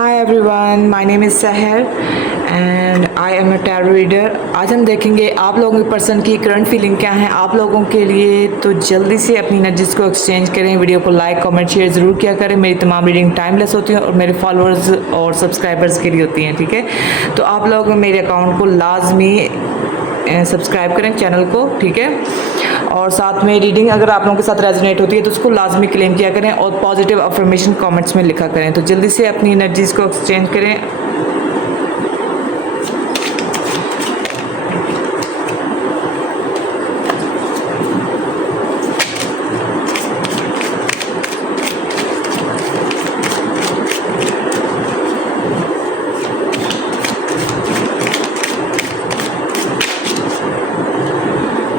Hi everyone, my name is Sahar and I am a tarot reader. आज हम देखेंगे आप लोगों के पर्सन की करंट फीलिंग क्या है आप लोगों के लिए। तो जल्दी से अपनी एनर्जीज को एक्सचेंज करें। वीडियो को लाइक कमेंट शेयर ज़रूर किया करें। मेरी तमाम रीडिंग टाइमलेस होती है और मेरे फॉलोअर्स और सब्सक्राइबर्स के लिए होती हैं, ठीक है। तो आप लोग मेरे अकाउंट को लाजमी सब्सक्राइब करें चैनल को, ठीक है। और साथ में रीडिंग अगर आप लोगों के साथ रेजोनेट होती है तो उसको लाजमी क्लेम किया करें और पॉजिटिव अफर्मेशन कमेंट्स में लिखा करें। तो जल्दी से अपनी एनर्जीज को एक्सचेंज करें।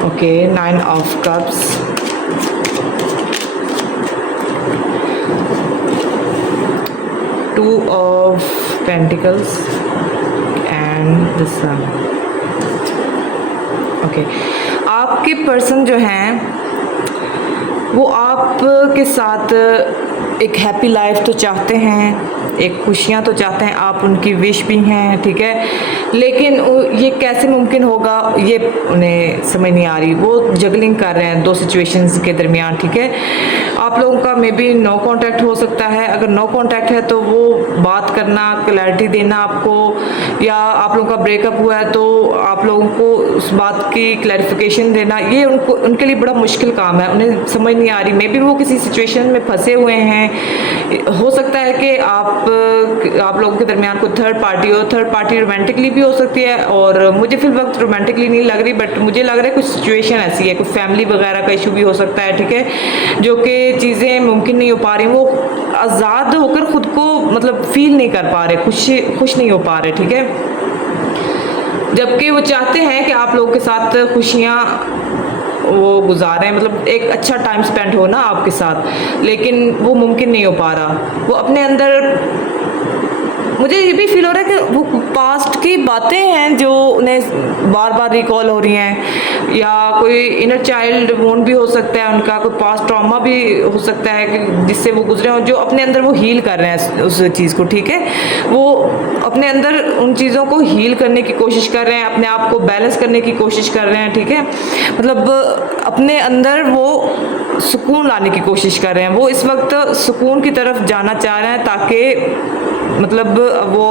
Okay, 9 of cups, two of pentacles and the sun. Okay, आपके पर्सन जो हैं वो आपके साथ एक हैप्पी लाइफ तो चाहते हैं, एक खुशियाँ तो चाहते हैं, आप उनकी विश भी हैं, ठीक है। लेकिन ये कैसे मुमकिन होगा ये उन्हें समझ नहीं आ रही। वो जगलिंग कर रहे हैं दो सिचुएशंस के दरमियान, ठीक है। आप लोगों का मे बी नो कांटेक्ट हो सकता है। अगर नो कांटेक्ट है तो वो बात करना, क्लैरिटी देना आपको, या आप लोगों का ब्रेकअप हुआ है तो आप लोगों को उस बात की क्लैरिफिकेशन देना, ये उनके लिए बड़ा मुश्किल काम है। उन्हें समझ नहीं आ रही। मे बी वो किसी सिचुएशन में फंसे हुए हैं। हो सकता है कि आप लोगों के दरमियान कोई थर्ड पार्टी हो। थर्ड पार्टी रोमांटिकली भी हो सकती है और मुझे फिल वक्त रोमांटिकली नहीं लग रही, बट मुझे लग रहा है कुछ सिचुएशन ऐसी है, कुछ फैमिली वगैरह का इशू भी हो सकता है, ठीक है। जो कि चीज़ें मुमकिन नहीं हो पा रही, वो आज़ाद होकर खुद को मतलब फील नहीं कर पा रहे, खुश नहीं हो पा रहे, ठीक है। जबकि वो चाहते हैं कि आप लोगों के साथ खुशियाँ वो गुजारें, मतलब एक अच्छा टाइम स्पेंड हो ना आपके साथ, लेकिन वो मुमकिन नहीं हो पा रहा। वो अपने अंदर, मुझे ये भी फील हो रहा है कि वो पास्ट की बातें हैं जो उन्हें बार बार रिकॉल हो रही हैं, या कोई इनर चाइल्ड वोंड भी हो सकता है उनका, कोई पास्ट ट्रॉमा भी हो सकता है कि जिससे वो गुजरे हो, जो अपने अंदर वो हील कर रहे हैं उस चीज़ को, ठीक है। वो अपने अंदर उन चीज़ों को हील करने की कोशिश कर रहे हैं, अपने आप को बैलेंस करने की कोशिश कर रहे हैं, ठीक है। मतलब अपने अंदर वो सुकून लाने की कोशिश कर रहे हैं। वो इस वक्त सुकून की तरफ जाना चाह रहे हैं ताकि मतलब वो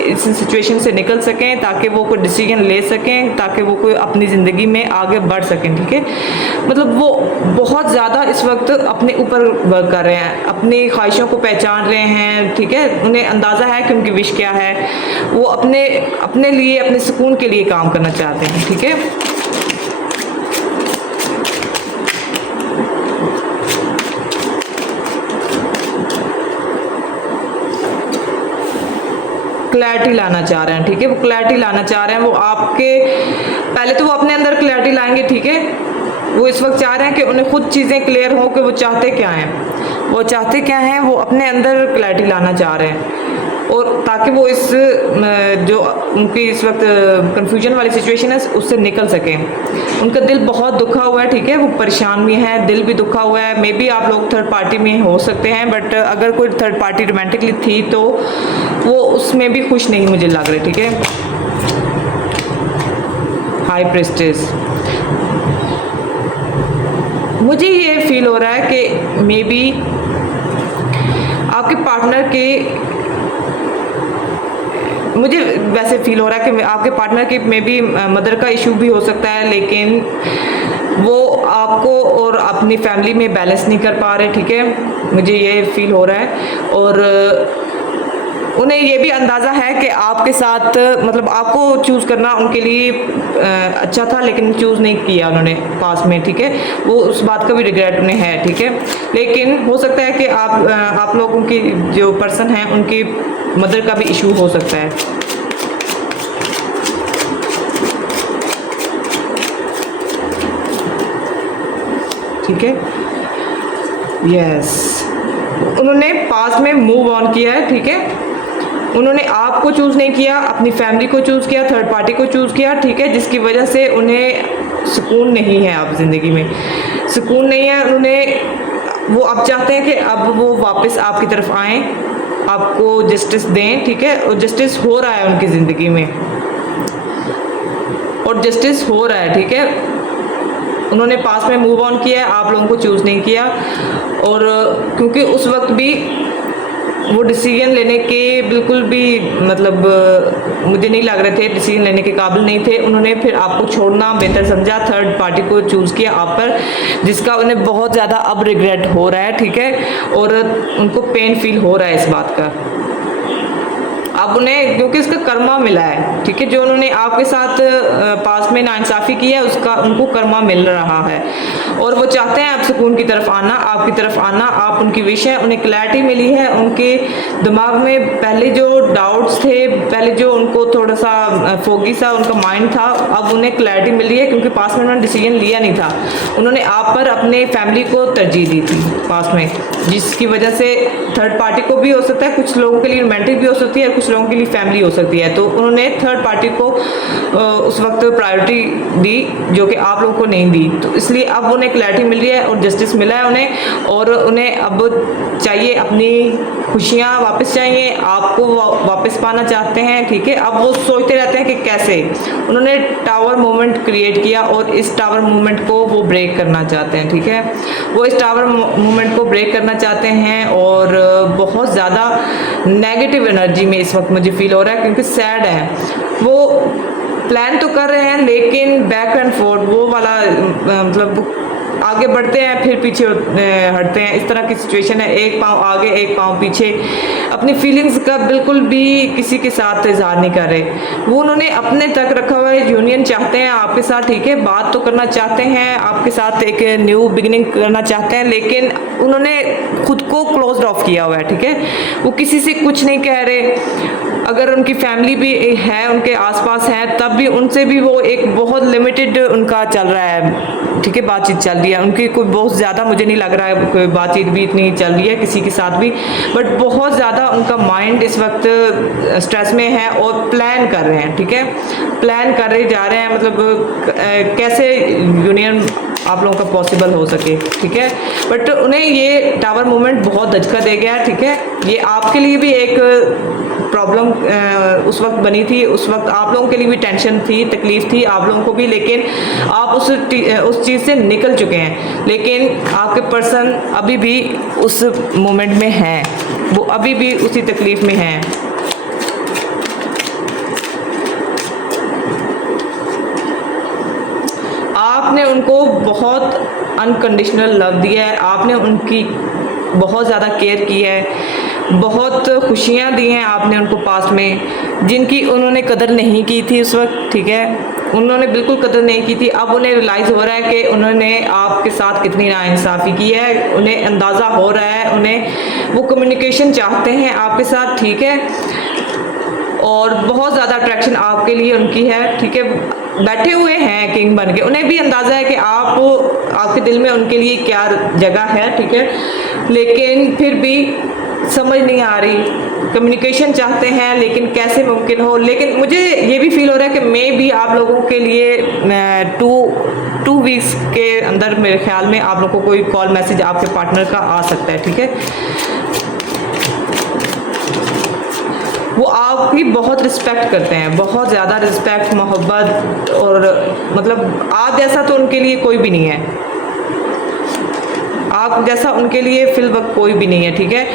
इस सिचुएशन से निकल सकें, ताकि वो कोई डिसीजन ले सकें, ताकि वो कोई अपनी ज़िंदगी में आगे बढ़ सकें, ठीक है। मतलब वो बहुत ज़्यादा इस वक्त अपने ऊपर वर्क कर रहे हैं, अपनी ख्वाहिशों को पहचान रहे हैं, ठीक है। उन्हें अंदाज़ा है कि उनकी विश क्या है। वो अपने लिए, अपने सुकून के लिए काम करना चाहते हैं, ठीक है। क्लैरिटी लाना चाह रहे हैं, ठीक है। वो क्लैरिटी लाना चाह रहे हैं। वो आपके पहले तो वो अपने अंदर क्लैरिटी लाएंगे, ठीक है। वो इस वक्त चाह रहे हैं कि उन्हें खुद चीज़ें क्लियर हो कि वो चाहते क्या हैं, वो चाहते क्या हैं। वो अपने अंदर क्लैरिटी लाना चाह रहे हैं, और ताकि वो इस जो उनकी इस वक्त कंफ्यूजन वाली सिचुएशन है उससे निकल सकें। उनका दिल बहुत दुखा हुआ है, ठीक है। वो परेशान भी हैं, दिल भी दुखा हुआ है। मे बी आप लोग थर्ड पार्टी में हो सकते हैं, बट अगर कोई थर्ड पार्टी रोमांटिकली थी तो वो उसमें भी खुश नहीं मुझे लग रहा है, ठीक है। हाई प्रेस्टेस, मुझे ये फील हो रहा है कि मे बी आपके पार्टनर के, मुझे वैसे फील हो रहा है कि आपके पार्टनर के मे बी मदर का इशू भी हो सकता है, लेकिन वो आपको और अपनी फैमिली में बैलेंस नहीं कर पा रहे, ठीक है। मुझे ये फील हो रहा है। और उन्हें ये भी अंदाज़ा है कि आपके साथ मतलब आपको चूज़ करना उनके लिए अच्छा था, लेकिन चूज़ नहीं किया उन्होंने पास में, ठीक है। वो उस बात का भी रिग्रेट उन्हें है, ठीक है। लेकिन हो सकता है कि आप लोगों की जो पर्सन हैं उनकी मदर का भी इशू हो सकता है, ठीक है। यस, उन्होंने पास में मूव ऑन किया है, ठीक है। उन्होंने आपको चूज़ नहीं किया, अपनी फैमिली को चूज़ किया, थर्ड पार्टी को चूज़ किया, ठीक है। जिसकी वजह से उन्हें सुकून नहीं है, आप ज़िंदगी में सुकून नहीं है उन्हें। वो अब चाहते हैं कि अब वो वापस आपकी तरफ आएँ आपको जस्टिस दें, ठीक है। और जस्टिस हो रहा है उनकी ज़िंदगी में, और जस्टिस हो रहा है, ठीक है। उन्होंने पास में मूव ऑन किया है, आप लोगों को चूज़ नहीं किया। और क्योंकि उस वक्त भी वो डिसीजन लेने के बिल्कुल भी मतलब मुझे नहीं लग रहे थे, डिसीजन लेने के काबिल नहीं थे। उन्होंने फिर आपको छोड़ना बेहतर समझा, थर्ड पार्टी को चूज़ किया आप पर, जिसका उन्हें बहुत ज़्यादा अब रिग्रेट हो रहा है, ठीक है। और उनको पेन फील हो रहा है इस बात का। अब उन्हें क्योंकि इसका कर्मा मिला है, ठीक है। जो उन्होंने आपके साथ पास में नाइंसाफ़ी की है उसका उनको कर्मा मिल रहा है, और वो चाहते हैं आप सुकून की तरफ आना, आपकी तरफ आना। आप उनकी विश है, उन्हें क्लैरिटी मिली है। उनके दिमाग में पहले जो डाउट्स थे, पहले जो उनको थोड़ा सा फोगी सा उनका माइंड था, अब उन्हें क्लैरिटी मिली है, क्योंकि पास में उन्होंने डिसीजन लिया नहीं था। उन्होंने आप पर अपने फैमिली को तरजीह दी थी पास में, जिसकी वजह से थर्ड पार्टी को भी हो सकता है, कुछ लोगों के लिए रोमांटिक भी हो सकती है, कुछ लोगों के लिए फैमिली हो सकती है। तो उन्होंने थर्ड पार्टी को उस वक्त प्रायोरिटी दी, जो कि आप लोगों को नहीं दी। तो इसलिए अब उन्हें क्लैरिटी मिल रही है और जस्टिस मिला है उन्हें, और उन्हें अब चाहिए अपनी खुशियाँ वापस चाहिए, आपको वापस पाना चाहते हैं, ठीक है। अब वो सोचते रहते हैं कि कैसे। उन्होंने टावर मूवमेंट क्रिएट किया और इस टावर मूवमेंट को वो ब्रेक करना चाहते हैं, ठीक है। वो इस टावर मूवमेंट को ब्रेक करना चाहते हैं, और बहुत ज़्यादा नेगेटिव एनर्जी में इस वक्त मुझे फील हो रहा है, क्योंकि सैड है। वो प्लान तो कर रहे हैं, लेकिन बैक एंड फोर्थ वो वाला मतलब आगे बढ़ते हैं फिर पीछे हटते हैं, इस तरह की सिचुएशन है। एक पाँव आगे एक पाँव पीछे, अपनी फीलिंग्स का बिल्कुल भी किसी के साथ इजहार नहीं कर रहे। वो उन्होंने अपने तक रखा हुआ है, यूनियन चाहते हैं आपके साथ, ठीक है। बात तो करना चाहते हैं आपके साथ, एक न्यू बिगिनिंग करना चाहते हैं, लेकिन उन्होंने खुद को क्लोज ऑफ किया हुआ है, ठीक है। वो किसी से कुछ नहीं कह रहे। अगर उनकी फैमिली भी है, उनके आसपास है, तब भी उनसे भी वो एक बहुत लिमिटेड उनका चल रहा है, ठीक है। बातचीत चल रही है उनकी, कोई बहुत ज़्यादा मुझे नहीं लग रहा है कोई बातचीत भी इतनी चल रही है किसी के साथ भी, बट बहुत ज़्यादा उनका माइंड इस वक्त स्ट्रेस में है और प्लान कर रहे हैं, ठीक है। प्लान कर रहे जा रहे हैं, मतलब कैसे यूनियन आप लोगों का पॉसिबल हो सके, ठीक है। बट उन्हें ये टावर मूवमेंट बहुत धचका दे गया, ठीक है। ये आपके लिए भी एक प्रॉब्लम उस वक्त बनी थी, उस वक्त आप लोगों के लिए भी टेंशन थी, तकलीफ थी आप लोगों को भी, लेकिन आप उस चीज़ से निकल चुके हैं। लेकिन आपके पर्सन अभी भी उस मोमेंट में हैं, वो अभी भी उसी तकलीफ में हैं। आपने उनको बहुत अनकंडीशनल लव दिया है, आपने उनकी बहुत ज़्यादा केयर की है, बहुत खुशियाँ दी हैं आपने उनको पास में, जिनकी उन्होंने कदर नहीं की थी उस वक्त, ठीक है। उन्होंने बिल्कुल कदर नहीं की थी। अब उन्हें रियलाइज़ हो रहा है कि उन्होंने आपके साथ कितनी नाइंसाफ़ी की है, उन्हें अंदाज़ा हो रहा है, उन्हें वो कम्युनिकेशन चाहते हैं आपके साथ, ठीक है। और बहुत ज़्यादा अट्रैक्शन आपके लिए उनकी है, ठीक है। बैठे हुए हैं किंग बन के, उन्हें भी अंदाज़ा है कि आपके दिल में उनके लिए क्या जगह है, ठीक है। लेकिन फिर भी समझ नहीं आ रही, कम्युनिकेशन चाहते हैं लेकिन कैसे मुमकिन हो। लेकिन मुझे ये भी फील हो रहा है कि मे भी आप लोगों के लिए 2 वीक्स के अंदर मेरे ख्याल में आप लोगों को कोई कॉल मैसेज आपके पार्टनर का आ सकता है, ठीक है। वो आपकी बहुत रिस्पेक्ट करते हैं, बहुत ज़्यादा रिस्पेक्ट, मोहब्बत, और मतलब आप जैसा तो उनके लिए कोई भी नहीं है, आप जैसा उनके लिए फिल वक्त कोई भी नहीं है, ठीक है।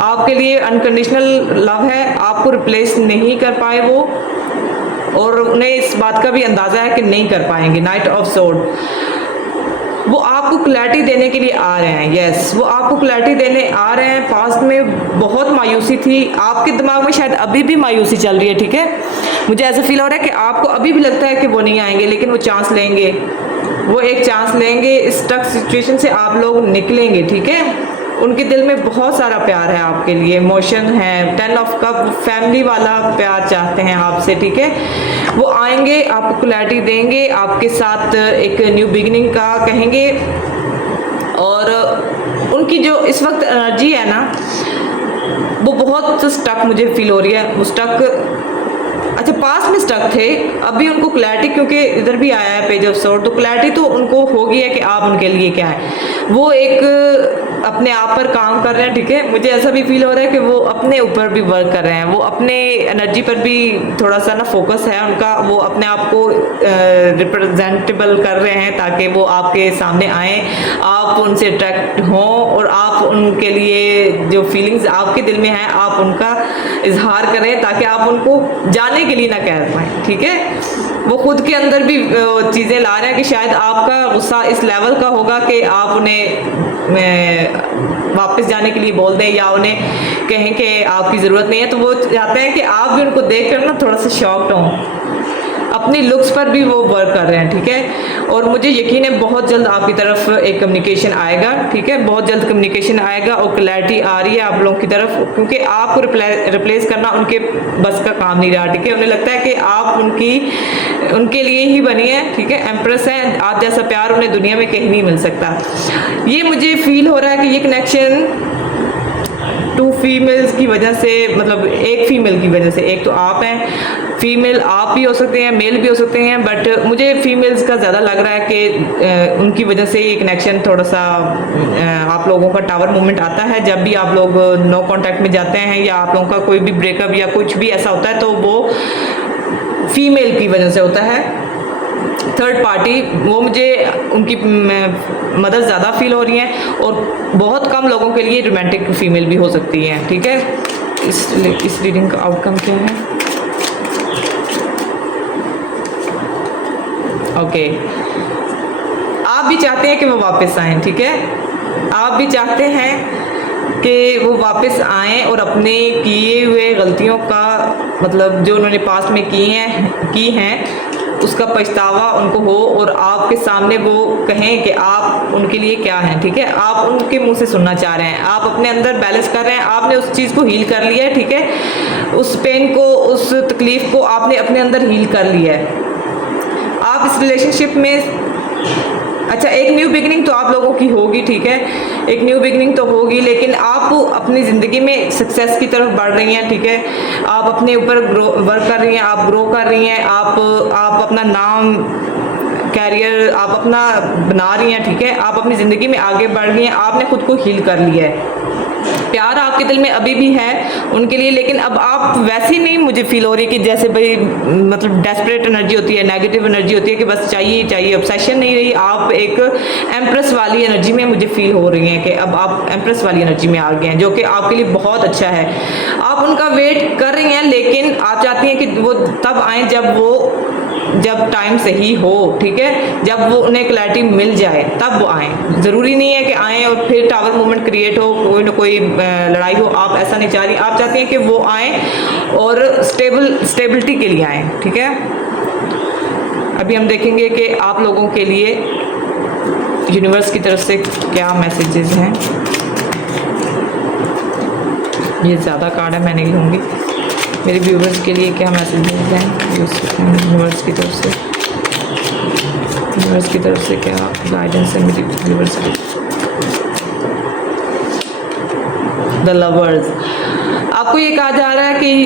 आपके लिए अनकंडीशनल लव है, आपको रिप्लेस नहीं कर पाए वो, और उन्हें इस बात का भी अंदाज़ा है कि नहीं कर पाएंगे। नाइट ऑफ सोर्ड, वो आपको क्लैरिटी देने के लिए आ रहे हैं, यस, वो आपको क्लैरिटी देने आ रहे हैं। पास्ट में बहुत मायूसी थी आपके दिमाग में, शायद अभी भी मायूसी चल रही है, ठीक है। मुझे ऐसा फील हो रहा है कि आपको अभी भी लगता है कि वो नहीं आएंगे, लेकिन वो चांस लेंगे, वो एक चांस लेंगे, इस टफ सिचुएशन से आप लोग निकलेंगे, ठीक है। उनके दिल में बहुत सारा प्यार है आपके लिए, इमोशन है, 10 ऑफ कप, फैमिली वाला प्यार चाहते हैं आपसे, ठीक है। वो आएंगे, आपको क्लैरिटी देंगे, आपके साथ एक न्यू बिगिनिंग का कहेंगे। और उनकी जो इस वक्त एनर्जी है ना, वो बहुत स्टक मुझे फील हो रही है। वो स्टक, अच्छा पास में स्टक थे, अभी उनको क्लैरिटी, क्योंकि इधर भी आया है पेज ऑफ सोर्ड, तो क्लैरिटी तो उनको होगी है कि आप उनके लिए क्या है। वो एक अपने आप पर काम कर रहे हैं, ठीक है। मुझे ऐसा भी फील हो रहा है कि वो अपने ऊपर भी वर्क कर रहे हैं, वो अपने एनर्जी पर भी थोड़ा सा ना फोकस है उनका, वो अपने आप को रिप्रेजेंटेबल कर रहे हैं ताकि वो आपके सामने आए, आप उनसे अट्रैक्ट हों और आप उनके लिए जो फीलिंग्स आपके दिल में हैं आप उनका इजहार करें ताकि आप उनको जाने के लिए ना कह पाएँ, ठीक है। वो खुद के अंदर भी चीज़ें ला रहे हैं कि शायद आपका गुस्सा इस लेवल का होगा कि आप उन्हें वापस जाने के लिए बोल दें या उन्हें कहें कि आपकी ज़रूरत नहीं है, तो वो चाहते हैं कि आप भी उनको देख कर ना थोड़ा सा शॉक्ड हों। अपनी लुक्स पर भी वो वर्क कर रहे हैं, ठीक है। और मुझे यकीन है बहुत जल्द आपकी तरफ एक कम्युनिकेशन आएगा, ठीक है। बहुत जल्द कम्युनिकेशन आएगा और क्लैरिटी आ रही है आप लोगों की तरफ, क्योंकि आपको रिप्लेस करना उनके बस का काम नहीं रहा, ठीक है। उन्हें लगता है कि आप उनके लिए ही बनी है, ठीक है। एम्प्रेस है, आप जैसा प्यार उन्हें दुनिया में कहीं नहीं मिल सकता। ये मुझे फील हो रहा है कि ये कनेक्शन 2 फीमेल्स की वजह से, मतलब एक फीमेल की वजह से, एक तो आप हैं, फीमेल आप भी हो सकते हैं, मेल भी हो सकते हैं, बट मुझे फीमेल्स का ज़्यादा लग रहा है कि उनकी वजह से ये कनेक्शन थोड़ा सा आप लोगों का टावर मूवमेंट आता है। जब भी आप लोग नो कांटेक्ट में जाते हैं या आप लोगों का कोई भी ब्रेकअप या कुछ भी ऐसा होता है तो वो फीमेल की वजह से होता है, थर्ड पार्टी। वो मुझे उनकी मदद ज़्यादा फील हो रही है और बहुत कम लोगों के लिए रोमांटिक फीमेल भी हो सकती है, ठीक है। इस रीडिंग का आउटकम क्या है? ओके, आप भी चाहते हैं कि वो वापस आएँ, ठीक है। आप भी चाहते हैं कि वो वापस आएँ और अपने किए हुए गलतियों का, मतलब जो उन्होंने पास्ट में की हैं उसका पछतावा उनको हो और आपके सामने वो कहें कि आप उनके लिए क्या हैं, ठीक है। आप उनके मुंह से सुनना चाह रहे हैं, आप अपने अंदर बैलेंस कर रहे हैं, आपने उस चीज़ को हील कर लिया है, ठीक है। उस पेन को, उस तकलीफ को आपने अपने अंदर हील कर लिया है। आप इस रिलेशनशिप में, अच्छा, एक न्यू बिगिनिंग तो आप लोगों की होगी, ठीक है। एक न्यू बिगिनिंग तो होगी, लेकिन आप अपनी ज़िंदगी में सक्सेस की तरफ बढ़ रही हैं, ठीक है। आप अपने ऊपर वर्क कर रही हैं, आप ग्रो कर रही हैं, आप अपना नाम, कैरियर आप अपना बना रही हैं, ठीक है। आप अपनी ज़िंदगी में आगे बढ़ रही हैं, आपने खुद को हील कर लिया है। प्यार आपके दिल में अभी भी है उनके लिए, लेकिन अब आप वैसी नहीं मुझे फील हो रही कि जैसे भाई मतलब डेस्परेट एनर्जी होती है, नेगेटिव एनर्जी होती है कि बस चाहिए ही चाहिए, ऑब्सेशन नहीं रही। आप एक एम्प्रेस वाली एनर्जी में मुझे फील हो रही हैं कि अब आप एम्प्रेस वाली एनर्जी में आ गए हैं, जो कि आपके लिए बहुत अच्छा है। आप उनका वेट कर रही हैं, लेकिन आप चाहती हैं कि वो तब आएँ जब टाइम सही हो, ठीक है। जब वो उन्हें क्लैरिटी मिल जाए तब वो आएँ। ज़रूरी नहीं है कि आएँ और फिर टावर मूवमेंट क्रिएट हो, कोई ना कोई लड़ाई हो। आप ऐसा नहीं चाह रही, आप चाहती हैं कि वो आएँ और स्टेबिलिटी के लिए आएँ, ठीक है। अभी हम देखेंगे कि आप लोगों के लिए यूनिवर्स की तरफ से क्या मैसेजेस हैं। ये ज़्यादा कार्ड है, मैं नहीं लूँगी। मेरे व्यूवर्स के लिए क्या मैसेजेस हैं यूनिवर्स की तरफ से, यूनिवर्स की तरफ से क्या गाइडेंस है मेरे व्यूवर्स के। द लवर्स, आपको ये कहा जा रहा है कि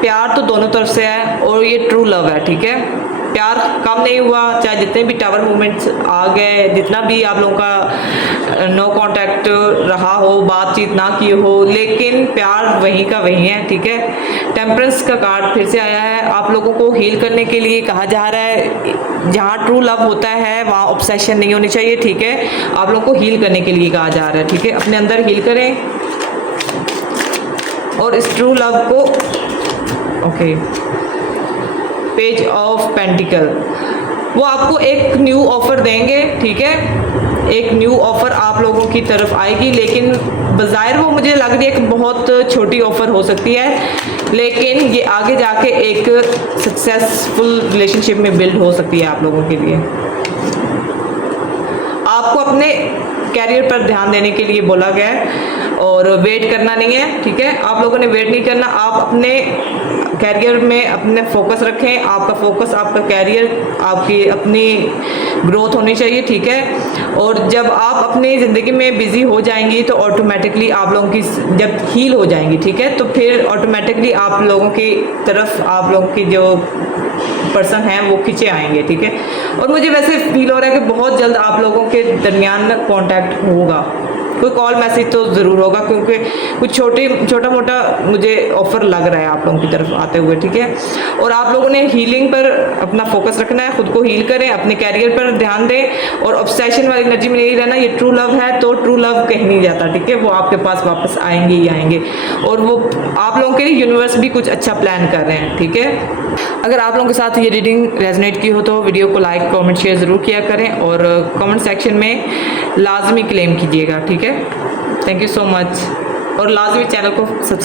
प्यार तो दोनों तरफ से है और ये ट्रू लव है, ठीक है। प्यार कम नहीं हुआ, चाहे जितने भी टावर मूवमेंट्स आ गए, जितना भी आप लोगों का नो कांटेक्ट रहा हो, बातचीत ना की हो, लेकिन प्यार वहीं का वहीं है, ठीक है। टेम्परेंस का कार्ड फिर से आया है। आप लोगों को हील करने के लिए कहा जा रहा है, जहाँ ट्रू लव होता है वहाँ ऑब्सेशन नहीं होनी चाहिए, ठीक है। आप लोगों को हील करने के लिए कहा जा रहा है, ठीक है। अपने अंदर हील करें और इस ट्रू लव को, ओके, पेज ऑफ पेंटिकल, वो आपको एक न्यू ऑफर देंगे, ठीक है। एक न्यू ऑफर आप लोगों की तरफ आएगी, लेकिन बज़ाहिर वो मुझे लग रही है कि बहुत छोटी ऑफर हो सकती है, लेकिन ये आगे जाके एक सक्सेसफुल रिलेशनशिप में बिल्ड हो सकती है आप लोगों के लिए। आपको अपने कैरियर पर ध्यान देने के लिए बोला गया है और वेट करना नहीं है, ठीक है। आप लोगों ने वेट नहीं करना, आप अपने कैरियर में अपने फोकस रखें। आपका फोकस, आपका कैरियर, आपकी अपनी ग्रोथ होनी चाहिए, ठीक है। और जब आप अपनी ज़िंदगी में बिज़ी हो जाएंगी तो ऑटोमेटिकली आप लोगों की, जब हील हो जाएंगी, ठीक है, तो फिर ऑटोमेटिकली आप लोगों की तरफ आप लोगों की जो पर्सन हैं वो खींचे आएंगे, ठीक है। और मुझे वैसे फील हो रहा है कि बहुत जल्द आप लोगों के दरमियान कॉन्टैक्ट होगा, कोई कॉल मैसेज तो ज़रूर होगा, क्योंकि कुछ छोटा मोटा मुझे ऑफ़र लग रहा है आप लोगों की तरफ आते हुए, ठीक है। और आप लोगों ने हीलिंग पर अपना फोकस रखना है, खुद को हील करें, अपने कैरियर पर ध्यान दें, और ऑब्सेशन वाली एनर्जी में नहीं रहना। ये ट्रू लव है तो ट्रू लव कहीं नहीं जाता, ठीक है, वो आपके पास वापस आएंगे ही आएंगे, और वो आप लोगों के लिए यूनिवर्स भी कुछ अच्छा प्लान कर रहे हैं, ठीक है। अगर आप लोगों के साथ ये रीडिंग रेजोनेट की हो तो वीडियो को लाइक कमेंट शेयर ज़रूर किया करें, और कमेंट सेक्शन में लाजमी क्लेम कीजिएगा, ठीक है। थैंक यू सो मच, और लाजमी चैनल को सब्सक्राइब